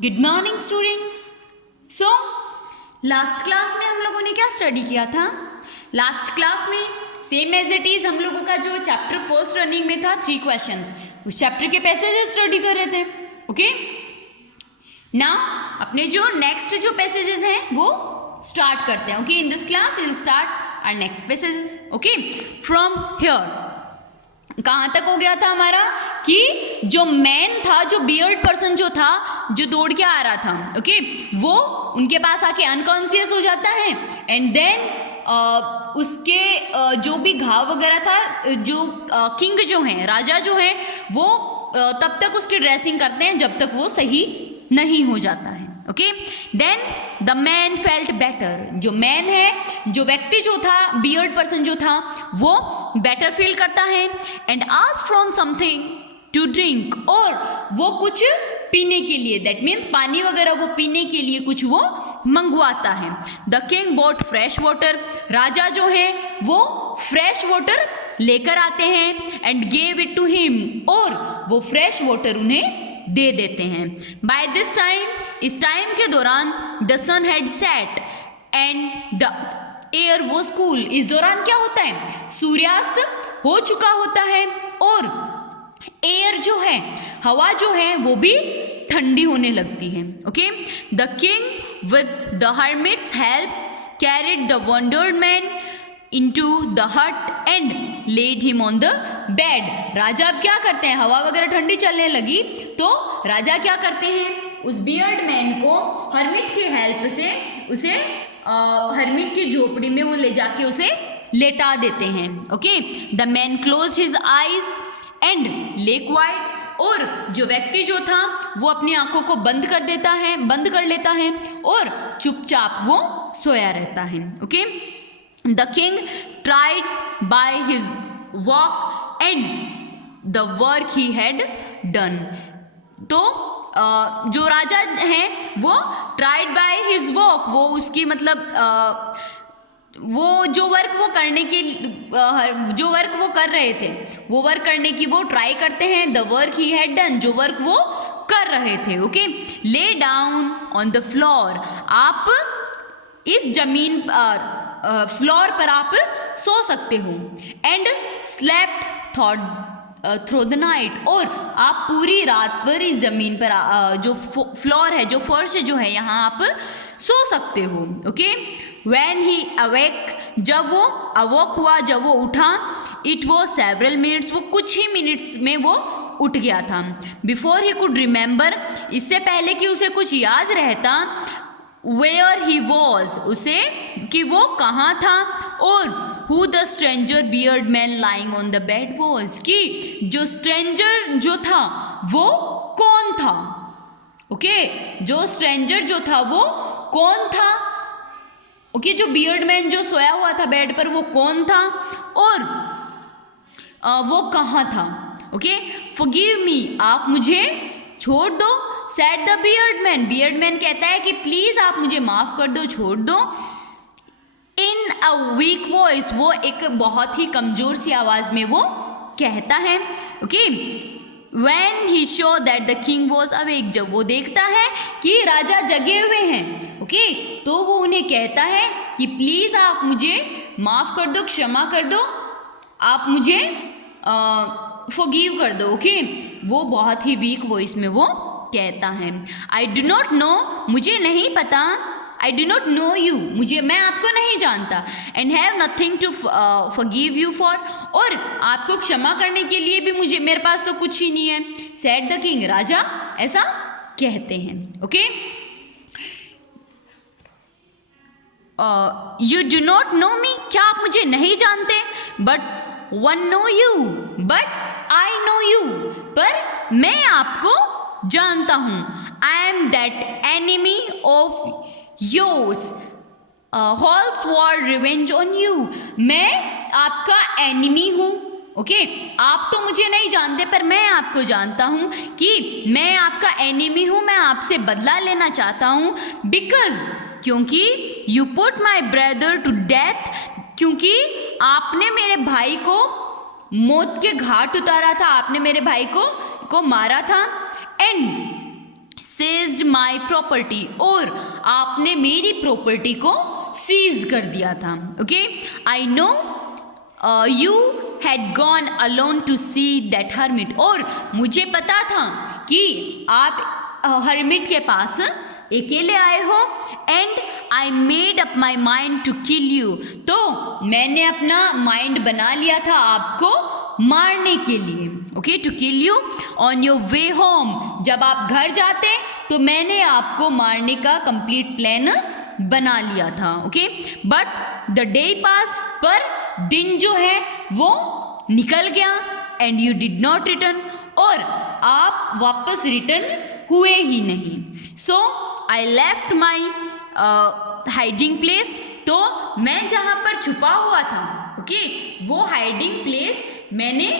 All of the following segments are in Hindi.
Good morning students. So last class में हम लोगों ने क्या स्टडी किया था? लास्ट क्लास में सेम एज इट इज हम लोगों का जो चैप्टर फर्स्ट रनिंग में था 3 क्वेश्चंस, उस चैप्टर के पैसेजेस स्टडी कर रहे थे। ओके, नाउ अपने जो नेक्स्ट जो पैसेजेस हैं वो स्टार्ट करते हैं। Okay, in this class we will start our next passages. Okay, from here कहाँ तक हो गया था हमारा कि जो मैन था, जो बियर्ड पर्सन जो था, जो दौड़ के आ रहा था, ओके, वो उनके पास आके अनकॉन्शियस हो जाता है एंड देन उसके जो भी घाव वगैरह था, जो किंग जो हैं, राजा जो हैं, वो तब तक उसकी ड्रेसिंग करते हैं जब तक वो सही नहीं हो जाता है। Okay, then the man felt better. जो मैन है, जो व्यक्ति जो था, बियर्ड पर्सन जो था, वो बेटर फील करता है and asked from something to drink, और वो कुछ पीने के लिए, दैट मीन्स पानी वगैरह वो पीने के लिए कुछ वो मंगवाता है। The king bought fresh water. राजा जो है वो फ्रेश वाटर लेकर आते हैं and gave it to him, और वो फ्रेश वाटर उन्हें दे देते हैं। बाय दिस टाइम, इस टाइम के दौरान the sun had set and the air was cool. इस दौरान क्या होता है? सूर्यास्त हो चुका होता है और एयर जो है, हवा जो है, वो भी ठंडी होने लगती है। Okay, the king with the hermit's help carried the wounded man into the hut and laid him on the bed। राजा अब क्या करते हैं? हवा वगैरह ठंडी चलने लगी तो राजा क्या करते हैं? उस बियर्ड मैन को हर्मिट की हेल्प से उसे हर्मिट की झोपड़ी में वो ले जाके उसे लेटा देते हैं। Okay, the man close his eyes and ले क्वाइट। और जो व्यक्ति जो था वो अपनी आंखों को बंद कर लेता है और चुपचाप वो सोया रहता है। Okay, The king tried by his walk and the work he had done। तो जो राजा हैं वो tried by his walk, वो उसकी मतलब वो जो वर्क वो करने की जो वर्क वो कर रहे थे, वो वर्क करने की वो ट्राई करते हैं। The work he had done, जो वर्क वो कर रहे थे। Okay, lay down on the floor. आप इस जमीन फ्लोर पर आप सो सकते हो। And slept through the night, और आप पूरी रात पर इस जमीन पर जो फ्लोर है, जो फर्श जो है, यहाँ आप सो सकते हो। ओके, व्हेन ही अवेक, जब वो अवॉक हुआ, जब वो उठा, इट वॉज सेवरल मिनट्स, वो कुछ ही मिनट्स में वो उठ गया था। बिफोर ही कुड रिमेंबर, इससे पहले कि उसे कुछ याद रहता, वेयर ही वॉज, उसे कि वो कहाँ था, और who the stranger beard man lying on the bed was, कि जो स्ट्रेंजर जो था वो कौन था। ओके, जो स्ट्रेंजर जो था वो कौन था। ओके, जो बियर्ड मैन जो सोया हुआ था बेड पर वो कौन था और वो कहाँ था। ओके, फॉरगिव मी, आप मुझे छोड़ दो। Said the beard man, beard man कहता है कि प्लीज आप मुझे माफ कर दो, छोड़ दो। इन अ वीक वॉइस, वो एक बहुत ही कमजोर सी आवाज में वो कहता है। Okay, when he show that the king was awake, जब वो देखता है कि राजा जगे हुए हैं, ओके, तो वो उन्हें कहता है कि प्लीज आप मुझे माफ कर दो, क्षमा कर दो, आप मुझे फॉरगिव कर दो। ओके, वो बहुत ही वीक वॉइस में वो कहता है। आई डू नॉट नो, मुझे नहीं पता। I do not know you, मैं आपको नहीं जानता। And have nothing to forgive you for, और आपको क्षमा करने के लिए भी मेरे पास तो कुछ ही नहीं है। सेड द किंग, राजा ऐसा कहते हैं। Okay, you do not know me, क्या आप मुझे नहीं जानते? But one know you, but I know you, पर मैं आपको जानता हूं। I am that enemy of yours, halls war revenge on you, मैं आपका एनिमी हूं। ओके, आप तो मुझे नहीं जानते पर मैं आपको जानता हूं कि मैं आपका एनिमी हूं, मैं आपसे बदला लेना चाहता हूं। बिकॉज, क्योंकि you put my brother to death, क्योंकि आपने मेरे भाई को मौत के घाट उतारा था, आपने मेरे भाई को मारा था। एंड seized my property, और आपने मेरी प्रॉपर्टी को सीज कर दिया था. Okay, I know you had gone alone to see that hermit, और मुझे पता था कि आप हर्मिट के पास अकेले आए हो. And I made up my mind to kill you, तो मैंने अपना माइंड बना लिया था आपको मारने के लिए. Okay, to kill you on your way home, जब आप घर जाते तो मैंने आपको मारने का कंप्लीट प्लान बना लिया था. Okay, but the day pass, पर दिन जो है वो निकल गया. And you did not return, और आप वापस रिटर्न हुए ही नहीं. So I left my hiding place, तो मैं जहाँ पर छुपा हुआ था, ओके, वो हाइडिंग प्लेस मैंने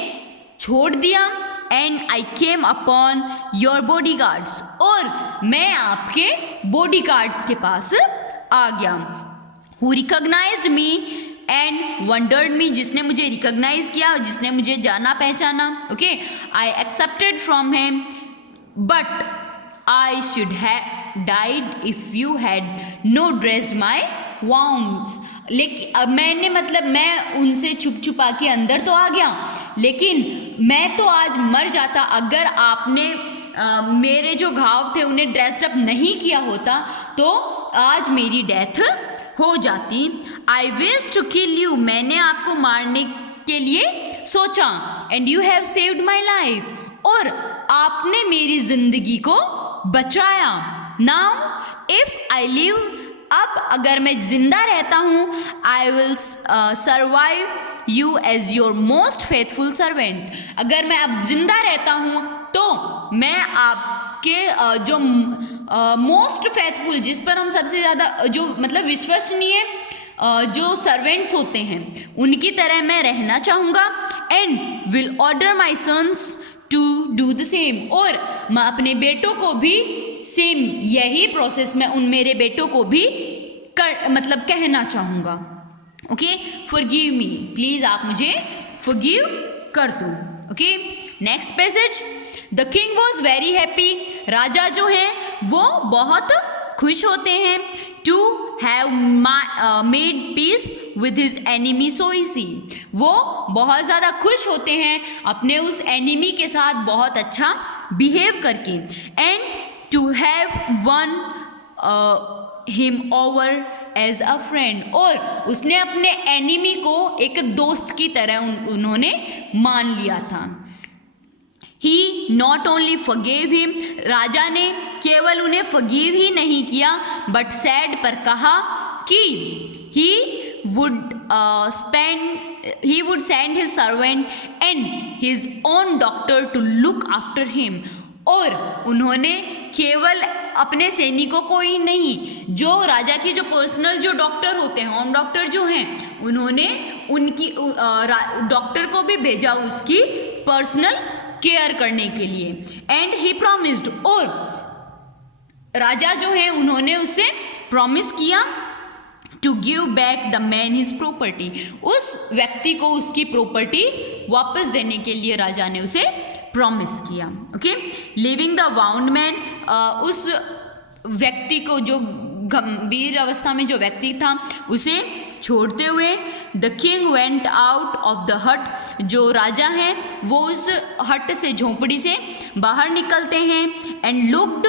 छोड़ दिया. And I came upon your bodyguards, और मैं आपके बॉडी गार्ड्स के पास आ गया. Who recognised me and wondered me, जिसने मुझे रिकॉग्नाइज किया, जिसने मुझे जाना पहचाना. Okay, I accepted from him, but I should have died if you had no dressed my wounds. लेकिन मैंने मतलब मैं उनसे छुप छुपा के अंदर तो आ गया, लेकिन मैं तो आज मर जाता अगर आपने मेरे जो घाव थे उन्हें ड्रेस्ड अप नहीं किया होता, तो आज मेरी डेथ हो जाती. I wish to kill you, मैंने आपको मारने के लिए सोचा. And you have saved my life, और आपने मेरी जिंदगी को बचाया. नाउ इफ आई लिव, अब अगर मैं जिंदा रहता हूँ, I will survive you as your most faithful servant. अगर मैं अब जिंदा रहता हूँ तो मैं आपके जो मोस्ट फेथफुल, जिस पर हम सबसे ज़्यादा जो मतलब विश्वसनीय जो सर्वेंट्स होते हैं, उनकी तरह मैं रहना चाहूँगा. And will order my sons to do the same, और मैं अपने बेटों को भी सेम यही प्रोसेस में उन मेरे बेटों को भी मतलब कहना चाहूँगा. ओके, फॉरगिव मी, प्लीज़ आप मुझे फॉरगिव कर दो. Okay, next passage. The king was very happy, राजा जो हैं वो बहुत खुश होते हैं. To have made peace with his enemy so easy, वो बहुत ज़्यादा खुश होते हैं अपने उस एनिमी के साथ बहुत अच्छा बिहेव करके. And to have won him over as a friend, और उसने अपने एनिमी को एक दोस्त की तरह उन्होंने मान लिया था. ही नॉट ओनली फॉरगिव हिम, राजा ने केवल उन्हें फॉरगिव ही नहीं किया, बट सैड, पर कहा कि he would send his servant and his own doctor to look after him. और उन्होंने केवल अपने सैनिकों को ही नहीं, जो राजा की जो पर्सनल जो डॉक्टर होते हैं, होम डॉक्टर जो हैं, उन्होंने उनकी डॉक्टर को भी भेजा उसकी पर्सनल केयर करने के लिए. एंड ही प्रॉमिस्ड, और राजा जो है उन्होंने उससे प्रॉमिस किया to give back the man his property, उस व्यक्ति को उसकी प्रॉपर्टी वापस देने के लिए राजा ने उसे प्रॉमिस किया. Okay, living the wound man, उस व्यक्ति को जो गंभीर अवस्था में जो व्यक्ति था उसे छोड़ते हुए the king went out of the हट, जो राजा हैं वो उस हट से, झोंपड़ी से बाहर निकलते हैं. And looked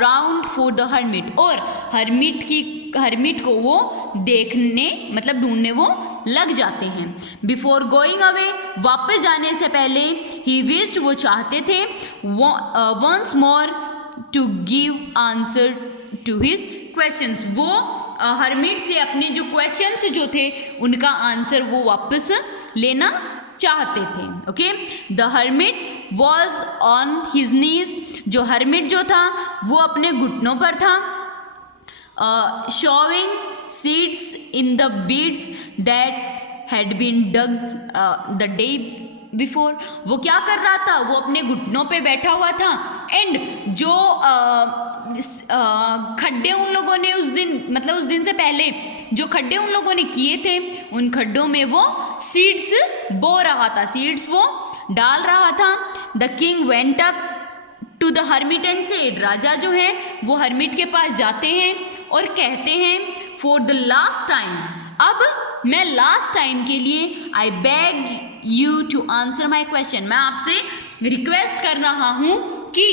round for the hermit, और हर्मिट को वो देखने मतलब ढूंढने वो लग जाते हैं. बिफोर गोइंग अवे, वापस जाने से पहले, ही विश्ड, वो चाहते थे, once more to give answer to his questions, वो हर्मिट से अपने जो क्वेश्चंस जो थे उनका आंसर वो वापस लेना चाहते थे. Okay, the hermit was on his knees, जो हर्मिट जो था वो अपने घुटनों पर था. Sowing seeds in the beds that had been dug the day before, वो क्या कर रहा था, वो अपने घुटनों पे बैठा हुआ था. एंड जो खड्डे उन लोगों ने उस दिन मतलब उस दिन से पहले जो खड्डे उन लोगों ने किए थे, उन खड्डों में वो सीड्स बो रहा था, सीड्स वो डाल रहा था. The king went up to the hermit and said, राजा जो है वो हर्मिट के पास जाते हैं और कहते हैं फॉर द लास्ट टाइम, अब मैं लास्ट टाइम के लिए I beg you to answer my question, मैं आपसे रिक्वेस्ट कर रहा हूँ कि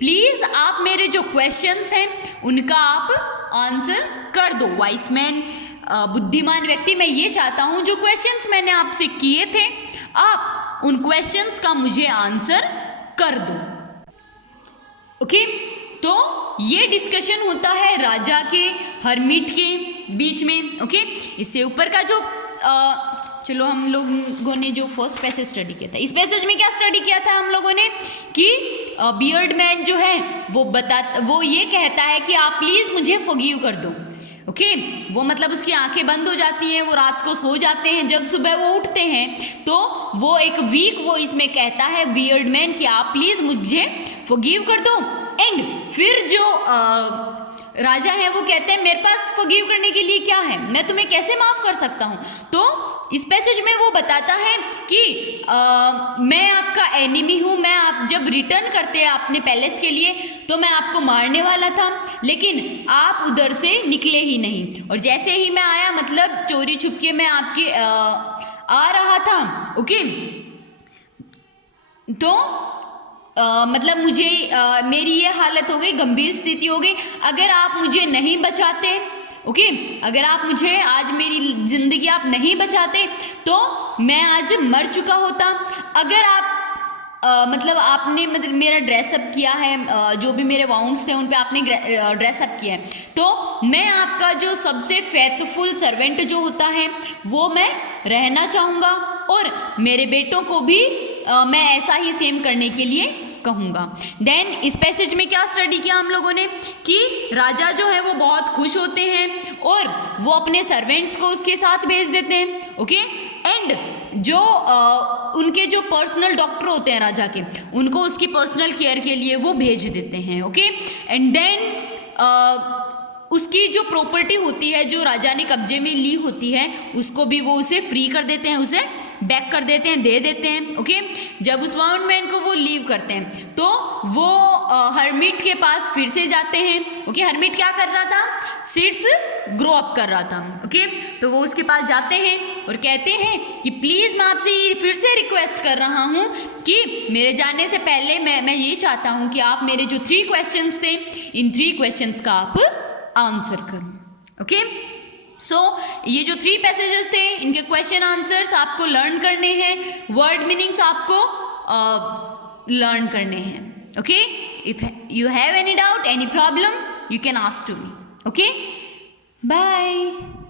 प्लीज आप मेरे जो क्वेश्चंस हैं उनका आप आंसर कर दो। वाइस मैन, बुद्धिमान व्यक्ति, मैं ये चाहता हूँ जो क्वेश्चंस मैंने आपसे किए थे आप उन क्वेश्चंस का मुझे आंसर कर दो। ओके, तो ये डिस्कशन होता है राजा के हर्मिट के बीच में। ओके, इससे ऊपर का जो चलो हम लोगों ने जो फर्स्ट पैसेज स्टडी किया था, इस पैसेज में क्या स्टडी किया था हम लोगों ने कि बियर्ड मैन जो है वो ये कहता है कि आप प्लीज मुझे फॉरगिव कर दो। ओके, वो मतलब उसकी आंखें बंद हो जाती हैं, वो रात को सो जाते हैं, जब सुबह वो उठते हैं तो वो एक वीक वॉइस में कहता है बियर्ड मैन कि आप प्लीज मुझे फॉरगिव कर दो। एंड फिर जो राजा है वो कहते हैं मेरे पास फॉरगिव करने के लिए क्या है, मैं तुम्हें कैसे माफ कर सकता हूँ। तो इस पैसेज में वो बताता है कि मैं आपका एनिमी हूँ, मैं आप जब रिटर्न करते हैं अपने पैलेस के लिए तो मैं आपको मारने वाला था, लेकिन आप उधर से निकले ही नहीं, और जैसे ही मैं आया मतलब चोरी छुप के मैं आपके आ रहा था। ओके, तो मतलब मुझे मेरी ये हालत हो गई, गंभीर स्थिति हो गई, अगर आप मुझे नहीं बचाते, ओके, अगर आप मुझे आज मेरी जिंदगी आप नहीं बचाते तो मैं आज मर चुका होता। अगर आप मतलब आपने मतलब मेरा ड्रेसअप किया है, जो भी मेरे वाउंड्स थे उन पे आपने ड्रेसअप किया है, तो मैं आपका जो सबसे फेथफुल सर्वेंट जो होता है वो मैं रहना चाहूँगा, और मेरे बेटों को भी मैं ऐसा ही सेम करने के लिए कहूँगा। देन इस पैसेज में क्या स्टडी किया हम लोगों ने कि राजा जो है वो बहुत खुश होते हैं और वो अपने सर्वेंट्स को उसके साथ भेज देते हैं। ओके, एंड जो उनके जो पर्सनल डॉक्टर होते हैं राजा के, उनको उसकी पर्सनल केयर के लिए वो भेज देते हैं। ओके, एंड देन उसकी जो प्रॉपर्टी होती है जो राजा ने कब्जे में ली होती है उसको भी वो उसे फ्री कर देते हैं, उसे बैक कर देते हैं, दे देते हैं। ओके, जब उस वाउंड मैन को वो लीव करते हैं तो वो हर्मिट के पास फिर से जाते हैं। ओके, हर्मिट क्या कर रहा था, सीड्स ग्रो अप कर रहा था। ओके, तो वो उसके पास जाते हैं और कहते हैं कि प्लीज़ मैं आपसे फिर से रिक्वेस्ट कर रहा हूँ कि मेरे जाने से पहले मैं ये चाहता हूँ कि आप मेरे जो 3 क्वेश्चंस थे इन 3 क्वेश्चंस का आप आंसर करो। ओके, सो ये जो 3 पैसेजेस थे इनके क्वेश्चन आंसर्स आपको लर्न करने हैं, वर्ड मीनिंग्स आपको लर्न करने हैं। Okay, if you have any doubt, any problem, you can ask to me. Okay, bye.